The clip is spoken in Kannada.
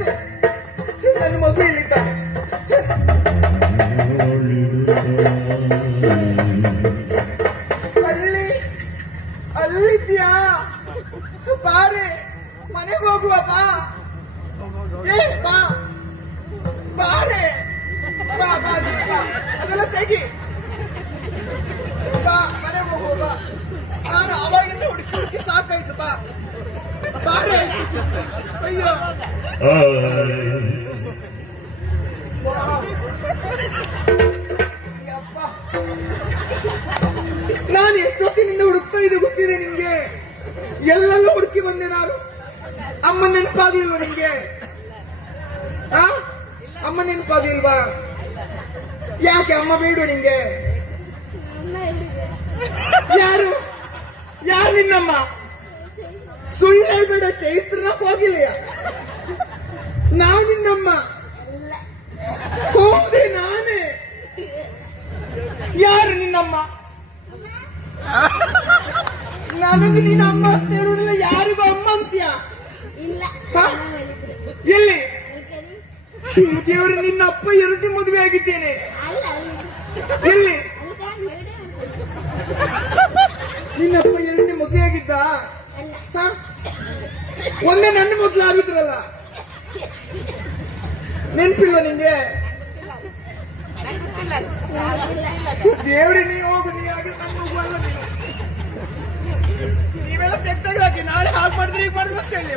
ಬೇಕು. ನನ್ನ ಮಗು ಇಲ್ಲಿದ್ದ. ಅಲ್ಲಿದ್ಯಾ? ಬಾರೆ, ಮನೆಗೆ ಹೋಗುವ ಬಾ. ಬಾ ಬಾರೆ, ಬಾ ಬಾ ಬಾ, ಅದೆಲ್ಲ ತೆಗಿ. ಬಾ, ಮನೆಗೆ ಹೋಗುವ ಬಾ. ನಾನು ಅವಾಗಿಂದ ಹುಡುಕಿ ಹುಡುಕಿ ಸಾಕಾಯ್ತು. ಬಾ ಬಾರೆ. ಅಯ್ಯೋ, ನಾನು ಎಷ್ಟೊತ್ತಿನಿಂದ ಹುಡುಕ್ತಾ ಇದ್ದೆ ಗೊತ್ತಿದೆ ನಿಮ್ಗೆ? ಎಲ್ಲೆಲ್ಲ ಹುಡುಕಿ ಬಂದೆ ನಾನು. ಅಮ್ಮ ನೆನಪಾಗ್ಲಿಲ್ವ ನಿಮ್ಗೆ? ಅಮ್ಮ ನೆನಪಾಗ್ಲಿಲ್ವಾ? ಯಾಕೆ ಅಮ್ಮ ಬೇಡ ನಿಂಗೆ? ಯಾರು ಯಾರು ನಿನ್ನಮ್ಮ? ಸುಳ್ಳು ಹೇಳ್ಬೇಡ, ಚೈತ್ರನ ಹೋಗಿಲ್ಲ. ನಾನು ನಿನ್ನಮ್ಮ ಹೋದೆ ನಾನೇ. ಯಾರು ನಿನ್ನಮ್ಮ? ನನಗೆ ನೀನು ಅಮ್ಮ ಅಂತ ಹೇಳುವುದಿಲ್ಲ, ಯಾರಿಗೂ ಅಮ್ಮ ಅಂತೀಯ? ಎಲ್ಲಿ ದೇವರು, ನಿನ್ನ ಅಪ್ಪ ಎರಡನೇ ಮದುವೆ ಆಗಿದ್ದೇನೆ. ಎಲ್ಲಿ ನಿನ್ನಪ್ಪ ಎರಡನೇ ಮದುವೆ ಆಗಿದ್ದ? ಒಂದೇ ನನ್ನ ಮೊದಲು ಆಗಿದ್ರಲ್ಲ, ನೆನ್ಪಿಲ್ಲ ನಿಂಗೆ? ದೇವ್ರಿ, ನೀ ಹೋಗು, ನೀ ಆಗಿ ನನ್ನ ಮಗು ಅಲ್ಲ ನೀನು. ನೀವೆಲ್ಲ ತೆಗ್ದಾಗಿ ನಾಳೆ ಹಾಗೆ ಮಾಡಿದ್ರೆ ಈಗ ಮಾಡಿದ್ರೆ ಅಂತ ಹೇಳಿ.